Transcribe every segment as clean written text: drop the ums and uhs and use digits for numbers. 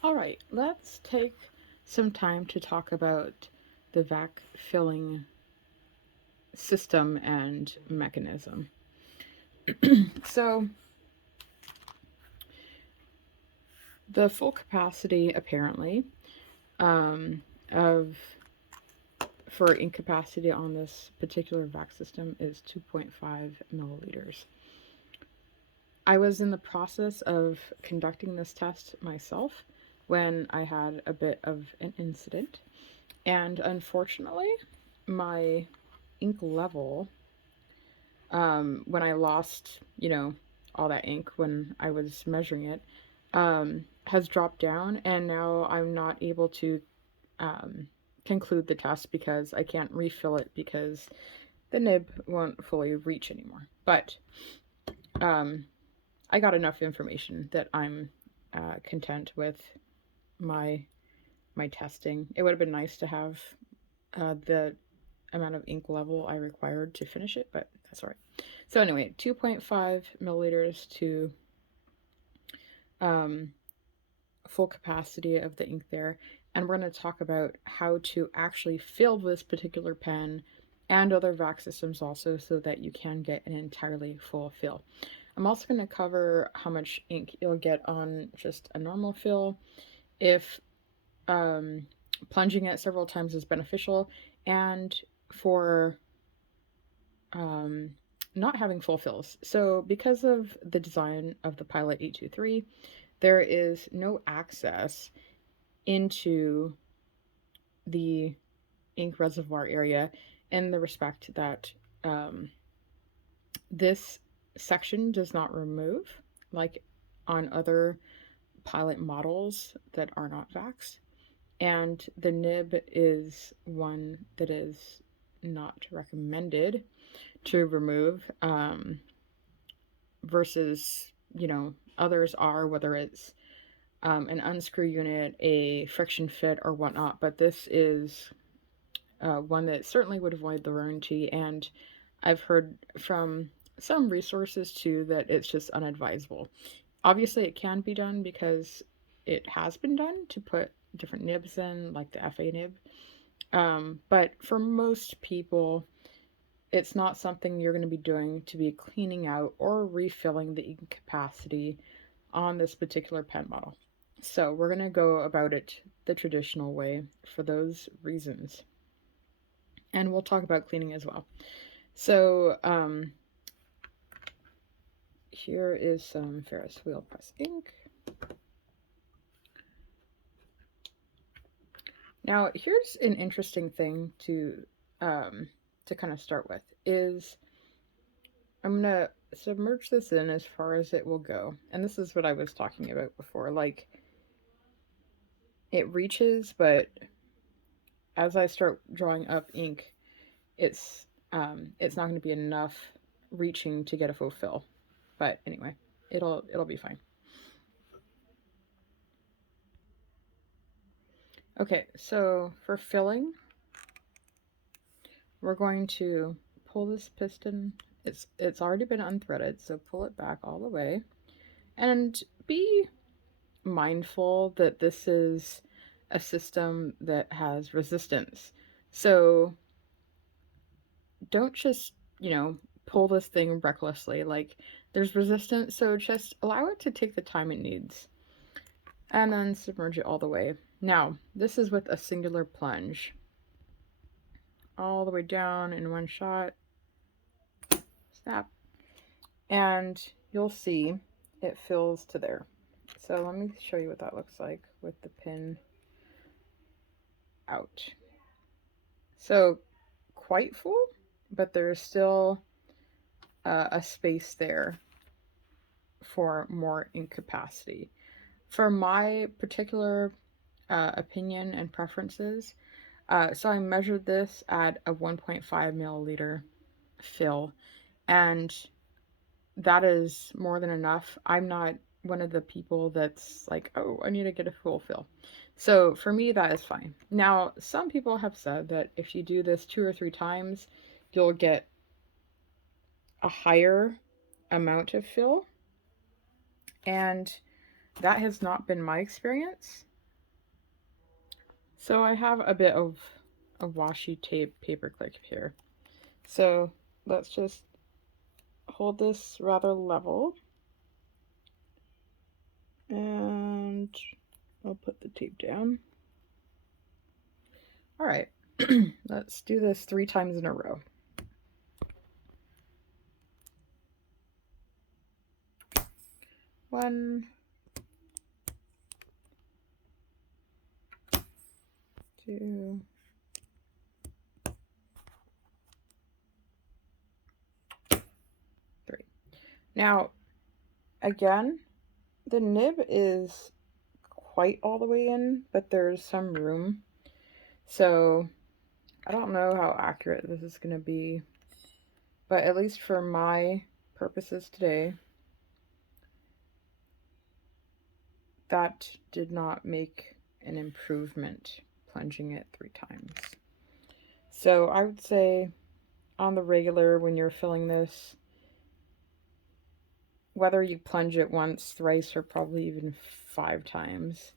All right, let's take some time to talk about the vac filling system and mechanism. So, the full capacity apparently um, of for ink capacity on this particular vac system is 2.5 milliliters. I was in the process of conducting this test myself when I had a bit of an incident, and unfortunately, my ink level, when I lost, all that ink when I was measuring it, has dropped down, and now I'm not able to um, conclude the test because I can't refill it because the nib won't fully reach anymore. But um, I got enough information that I'm content with my my testing. It would have been nice to have the amount of ink level I required to finish it, but that's all right. So anyway, 2.5 milliliters to um, full capacity of the ink there. And we're going to talk about how to actually fill this particular pen and other vac systems also so that you can get an entirely full fill. I'm also going to cover how much ink you'll get on just a normal fill, if um, plunging it several times is beneficial, and for um, not having full fills. So, because of the design of the Pilot 823, there is no access into the ink reservoir area in the respect that um, this section does not remove, like on other Pilot models that are not vaxxed. And the nib is one that is not recommended to remove, versus, others are, whether it's an unscrew unit, a friction fit, or whatnot. But this is one that certainly would avoid the warranty. And I've heard from some resources too that it's just unadvisable. Obviously, it can be done because it has been done to put different nibs in, like the FA nib. But for most people, it's not something you're going to be doing to be cleaning out or refilling the ink capacity on this particular pen model. So we're going to go about it the traditional way for those reasons. And we'll talk about cleaning as well. So here is some Ferris wheel press ink. Now here's an interesting thing to kind of start with is I'm gonna submerge this in as far as it will go. And this is what I was talking about before. Like, it reaches, but as I start drawing up ink, it's not going to be enough reaching to get a full fill. But anyway, it'll be fine. Okay, so for filling, we're going to pull this piston. It's already been unthreaded, so pull it back all the way. And be mindful that this is a system that has resistance. So don't just, pull this thing recklessly. Like, there's resistance, so just allow it to take the time it needs. And then submerge it all the way. Now, this is with a singular plunge. All the way down in one shot. Snap. And you'll see it fills to there. So let me show you what that looks like with the pin out. So quite full, but there's still a space there for more ink capacity. For my particular opinion and preferences, so I measured this at a 1.5 milliliter fill, and that is more than enough. I'm not one of the people that's like, oh, I need to get a full fill. So for me, that is fine. Now, some people have said that if you do this 2 or 3 times, you'll get a higher amount of fill, and that has not been my experience. So I have a bit of a washi tape paper clip here. So let's just hold this rather level, and I'll put the tape down. All right, let's do this 3 times in a row. One, two, three. Now, again, the nib is quite all the way in, but there's some room. So I don't know how accurate this is going to be, but at least for my purposes today, that did not make an improvement plunging it 3 times. So I would say on the regular, when you're filling this, whether you plunge it once, thrice, or probably even 5 times,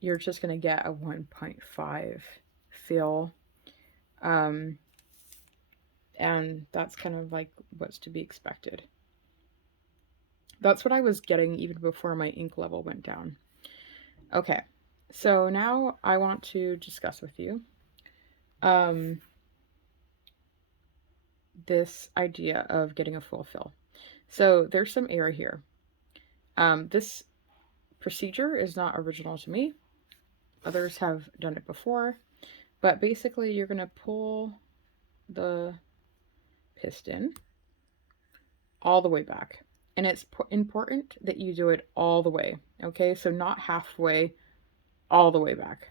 you're just going to get a 1.5 fill. And that's kind of like what's to be expected. That's what I was getting even before my ink level went down. Okay, so now I want to discuss with you this idea of getting a full fill. So there's some error here. This procedure is not original to me. Others have done it before, but basically you're going to pull the piston all the way back. And it's important that you do it all the way, okay? So not halfway, all the way back.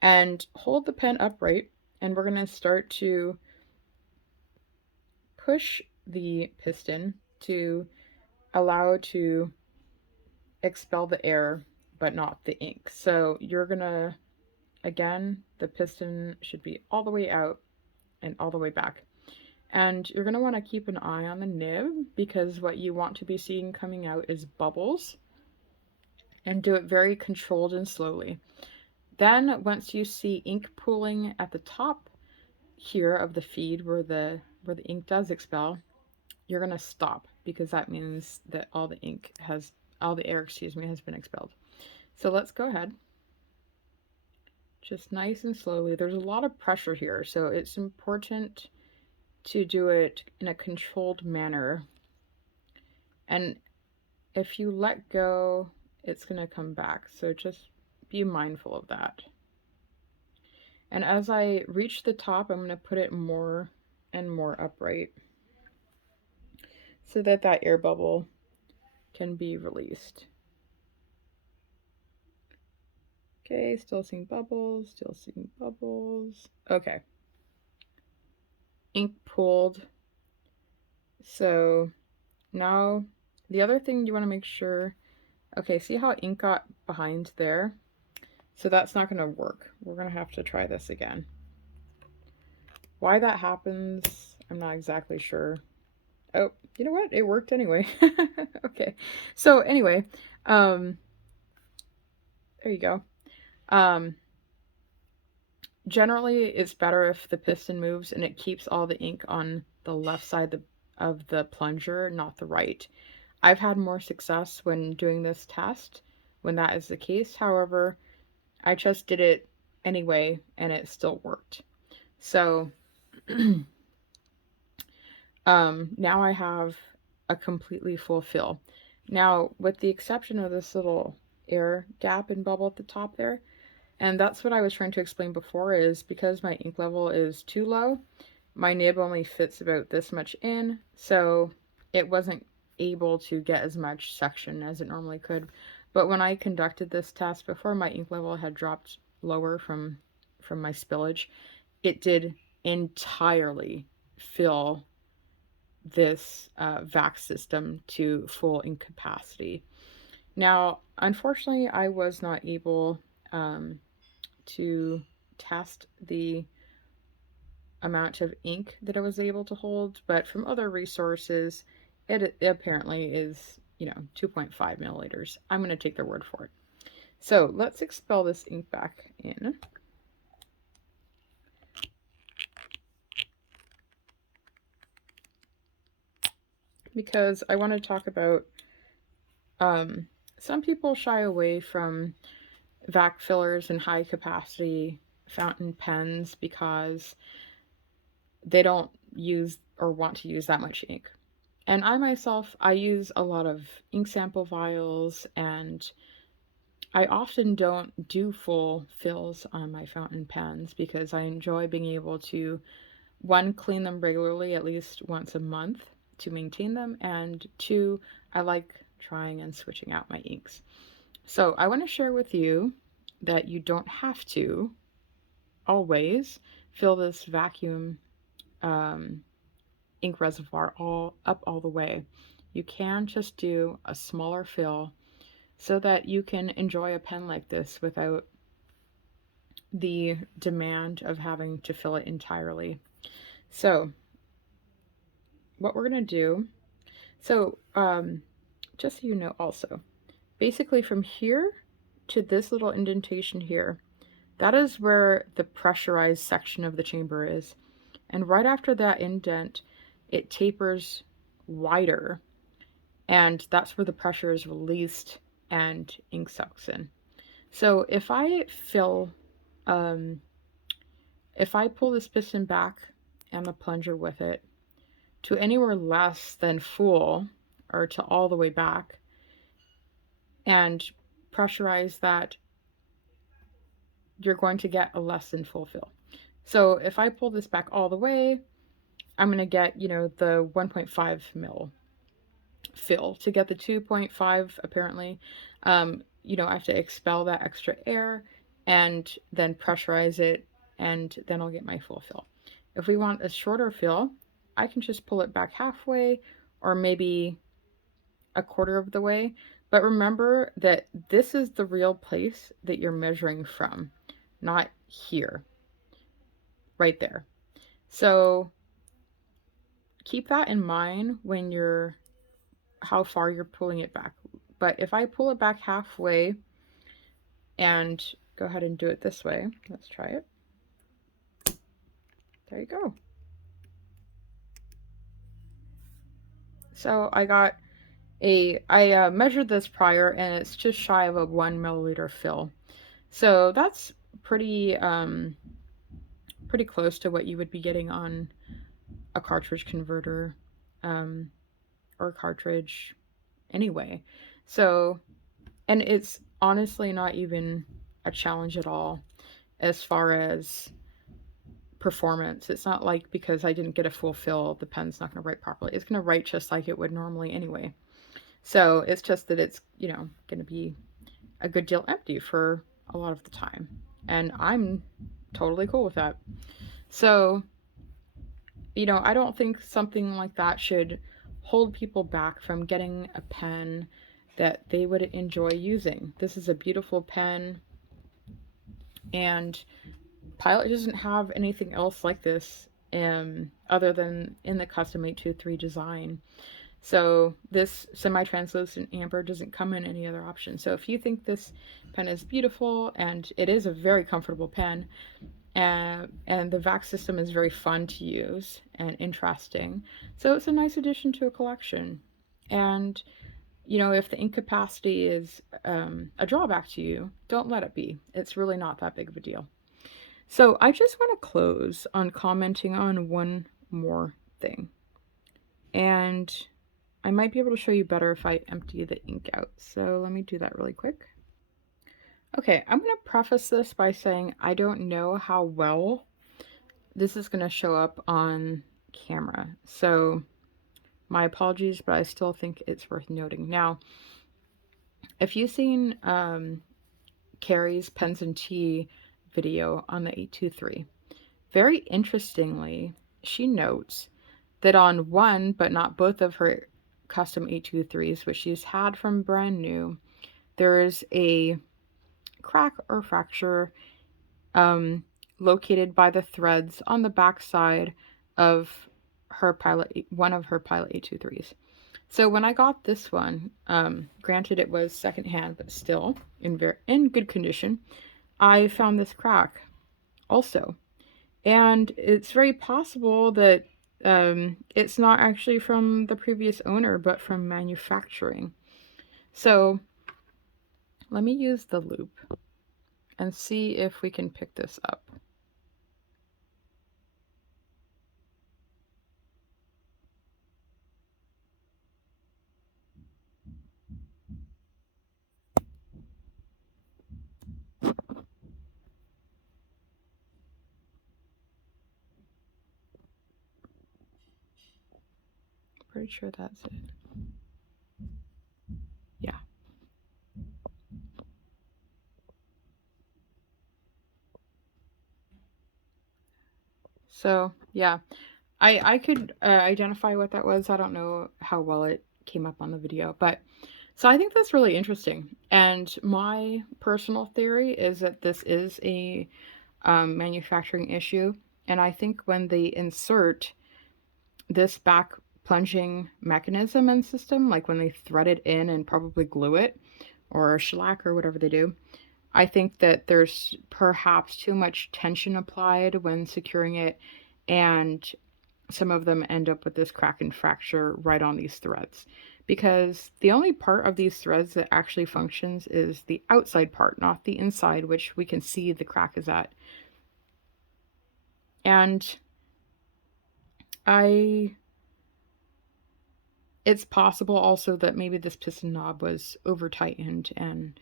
And hold the pen upright, and we're going to start to push the piston to allow to expel the air, but not the ink. So you're going to, again, the piston should be all the way out and all the way back. And you're going to want to keep an eye on the nib, because what you want to be seeing coming out is bubbles. And do it very controlled and slowly. Then once you see ink pooling at the top here of the feed where the ink does expel, you're going to stop, because that means that all the air, has been expelled. So let's go ahead. Just nice and slowly. There's a lot of pressure here, so it's important to do it in a controlled manner. And if you let go, it's going to come back. So just be mindful of that. And as I reach the top, I'm going to put it more and more upright so that that air bubble can be released. Okay, still seeing bubbles, still seeing bubbles. Okay. Ink pooled. So now the other thing you want to make sure, okay, see how ink got behind there? So that's not going to work. We're going to have to try this again. Why that happens, I'm not exactly sure. Oh, you know what? It worked anyway. Okay. So anyway, there you go. Generally, it's better if the piston moves and it keeps all the ink on the left side of the plunger, not the right. I've had more success when doing this test when that is the case. However, I just did it anyway and it still worked. So now I have a completely full fill. Now, with the exception of this little air gap and bubble at the top there, and that's what I was trying to explain before, is because my ink level is too low, my nib only fits about this much in, so it wasn't able to get as much suction as it normally could. But when I conducted this test before my ink level had dropped lower from my spillage, it did entirely fill this vac system to full ink capacity. Now, unfortunately, I was not able to test the amount of ink that I was able to hold, but from other resources, it apparently is, 2.5 milliliters. I'm going to take their word for it. So let's expel this ink back in. Because I want to talk about some people shy away from vac fillers and high capacity fountain pens because they don't use or want to use that much ink. And I myself, I use a lot of ink sample vials, and I often don't do full fills on my fountain pens because I enjoy being able to, one, clean them regularly at least once a month to maintain them, and two, I like trying and switching out my inks. So I want to share with you that you don't have to always fill this vacuum um, ink reservoir all the way. You can just do a smaller fill so that you can enjoy a pen like this without the demand of having to fill it entirely. So what we're going to do, so just so you know also, basically from here to this little indentation here, that is where the pressurized section of the chamber is. And right after that indent, it tapers wider, and that's where the pressure is released and ink sucks in. So if I pull this piston back and the plunger with it to anywhere less than full or to all the way back and pressurize that, you're going to get a less than full fill. So if I pull this back all the way, I'm going to get, the 1.5 mil fill. To get the 2.5, apparently, I have to expel that extra air and then pressurize it, and then I'll get my full fill. If we want a shorter fill, I can just pull it back halfway or maybe a quarter of the way. But remember that this is the real place that you're measuring from, not here, right there. So keep that in mind when you're how far you're pulling it back. But if I pull it back halfway and go ahead and do it this way, let's try it. There you go. So I measured this prior, and it's just shy of a 1 milliliter fill. So that's pretty close to what you would be getting on a cartridge converter or a cartridge anyway. So, and it's honestly not even a challenge at all as far as performance. It's not like because I didn't get a full fill, the pen's not going to write properly. It's going to write just like it would normally anyway. So it's just that it's, going to be a good deal empty for a lot of the time. And I'm totally cool with that. So, I don't think something like that should hold people back from getting a pen that they would enjoy using. This is a beautiful pen, and Pilot doesn't have anything else like this other than in the custom 823 design. So this semi-translucent amber doesn't come in any other option. So if you think this pen is beautiful, and it is a very comfortable pen, and the VAC system is very fun to use and interesting, so it's a nice addition to a collection. And if the ink capacity is a drawback to you, don't let it be. It's really not that big of a deal. So I just want to close on commenting on one more thing. And I might be able to show you better if I empty the ink out. So let me do that really quick. Okay, I'm going to preface this by saying I don't know how well this is going to show up on camera. So my apologies, but I still think it's worth noting. Now, if you've seen Carrie's Pens and Tea video on the 823, very interestingly, she notes that on one, but not both of her custom 823s, which she's had from brand new, there is a crack or fracture located by the threads on the back side of one of her Pilot 823s. So when I got this one, granted it was secondhand, but still in good condition, I found this crack also. And it's very possible that it's not actually from the previous owner, but from manufacturing. So let me use the loop and see if we can pick this up. Pretty sure that's it. Yeah. So yeah, I could identify what that was. I don't know how well it came up on the video, but so I think that's really interesting. And my personal theory is that this is a manufacturing issue. And I think when they insert this back plunging mechanism and system, like when they thread it in and probably glue it or shellac or whatever they do, I think that there's perhaps too much tension applied when securing it, and some of them end up with this crack and fracture right on these threads. Because the only part of these threads that actually functions is the outside part, not the inside, which we can see the crack is at. And I it's possible also that maybe this piston knob was over tightened, and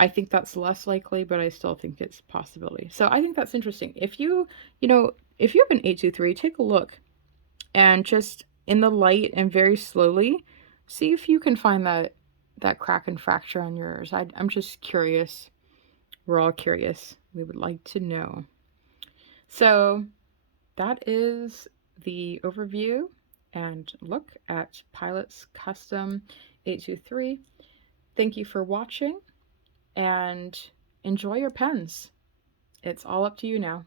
I think that's less likely, but I still think it's a possibility. So I think that's interesting. If if you have an 823, take a look and just in the light and very slowly see if you can find that crack and fracture on yours. I'm just curious. We're all curious. We would like to know. So that is the overview and look at Pilot's Custom 823. Thank you for watching and enjoy your pens. It's all up to you now.